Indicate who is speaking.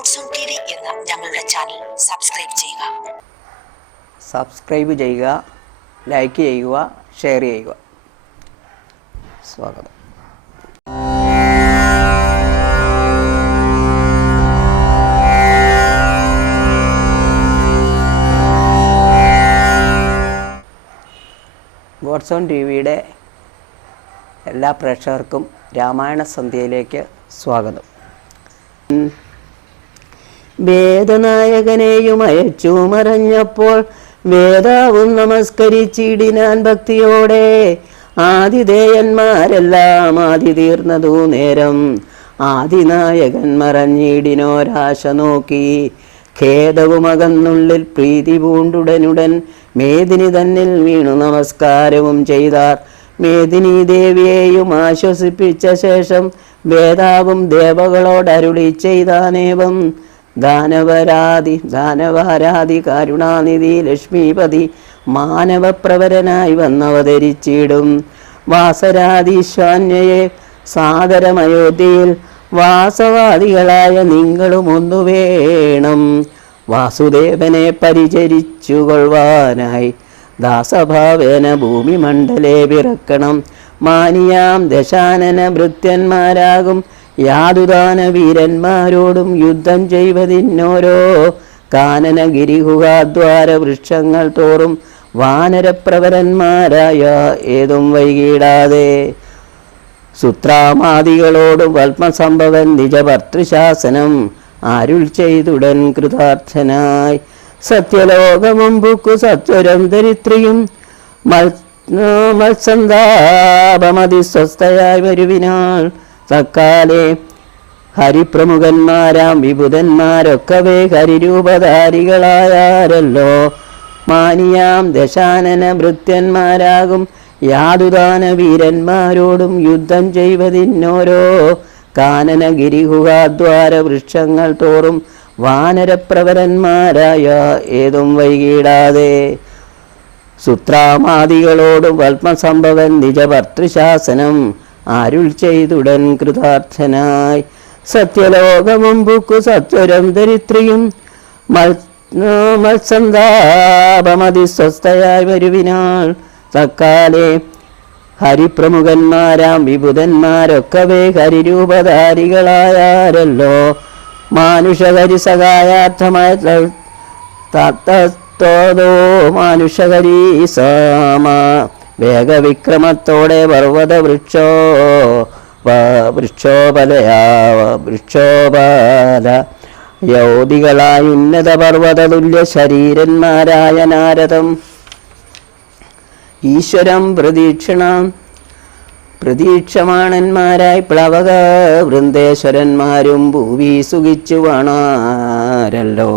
Speaker 1: On T V എന്ന ഞങ്ങളുടെ channel subscribe ചെയ്യുക.
Speaker 2: സബ്സ്ക്രൈബ് ചെയ്യുക ലൈക്ക് ചെയ്യുക ഷെയർ ചെയ്യുക. സ്വാഗതം. ഗോഡ്സോൺ ടി വിയുടെ എല്ലാ പ്രേക്ഷകർക്കും രാമായണ സന്ധ്യയിലേക്ക് സ്വാഗതം. വേദനായകനെയും അയച്ചു മറഞ്ഞപ്പോൾ വേദാവും നമസ്കരിച്ചിടിനാൻ ഭക്തിയോടെ ആതിഥേയന്മാരെല്ലാം ആദി തീർന്നതു നേരം. ആദിനായകൻ മറഞ്ഞിടിനോരാശ നോക്കി. ഖേദവും അകന്നുള്ളിൽ പ്രീതി പൂണ്ടുടനുടൻ മേദിനി തന്നിൽ വീണു നമസ്കാരവും ചെയ്താർ. മേദിനി ദേവിയെയും ആശ്വസിപ്പിച്ച ശേഷം വേദാവും ദേവകളോടരുളി ചെയ്താനേവം. ദാനവരാതി ദാനവാരാതി കരുണാനിധി ലക്ഷ്മീപതി മാനവപ്രവരനായി വന്നവതരിച്ചിടും വാസരാധീശ്വാന്യയെ സാദരമയോധ്യയിൽ വാസവാദികളായ നിങ്ങളും ഒന്നു വേണം വാസുദേവനെ പരിചരിച്ചുകൊള്ളുവാനായി. ദാസഭാവേന ഭൂമിമണ്ഡലേ പിറക്കണം. മാനിയാം ദശാനന ഭൃത്യന്മാരാകും യാതുദാന വീരന്മാരോടും യുദ്ധം ചെയ്വതിന്നോരോ? കാനനഗിരിഹുഹാദ്വാര വൃക്ഷങ്ങൾ തോറും വാനരപ്രവരന്മാരായ ഏതും വൈകിടാതെ. സുത്രാമാദികളോടും പത്മസംഭവൻ നിജഭർത്തൃശാസനം അരുൾ ചെയ്തുടൻ കൃതാർത്ഥനായി. സത്യലോകമുമ്പുക്കു സത്വരം ദരിത്രിയും മത്സന്താപമതി സ്വസ്ഥയായി വരുവിനാൾ തക്കാലെ ഹരിപ്രമുഖന്മാരാം വിബുധന്മാരൊക്കവേ ഹരിരൂപധാരികളായാരല്ലോ. മാനിയാം ദശാനന ഭൃത്യന്മാരാകും യാതുദാന വീരന്മാരോടും യുദ്ധം ചെയ്വതിന്നോരോ. കാനനഗിരിഹുകാദ്വാര വൃക്ഷങ്ങൾ തോറും വാനരപ്രവരന്മാരായ ഏതും വൈകിടാതെ. സുത്രാമാദികളോടും പത്മസംഭവൻ നിജഭർത്തൃശാസനം അരുൾ ചെയ്തുടൻ കൃതാർത്ഥനായി സത്യലോകമും പുക്കു സത്വരം ദരിത്രിയും മൽ മത്സന്താപമതിസ്വസ്ഥയായി വരുവിനാൾ തക്കാലെ ഹരിപ്രമുഖന്മാരാം വിബുധന്മാരൊക്കവേ ഹരിരൂപധാരികളായാരല്ലോ. മാനുഷകരി സഹായാർത്ഥമായ തത്തോ മാനുഷകരീ സാമ വേഗവിക്രമത്തോടെ പർവത വൃക്ഷോ വൃക്ഷോപലയാ വൃക്ഷോപാല യൗതികളായ ഉന്നത പർവത തുല്യ ശരീരന്മാരായ നാരദം ഈശ്വരം പ്രതീക്ഷണ പ്രതീക്ഷമാണന്മാരായി പ്ലവക വൃന്ദേശ്വരന്മാരും ഭൂവി സുഖിച്ചു കാണാരല്ലോ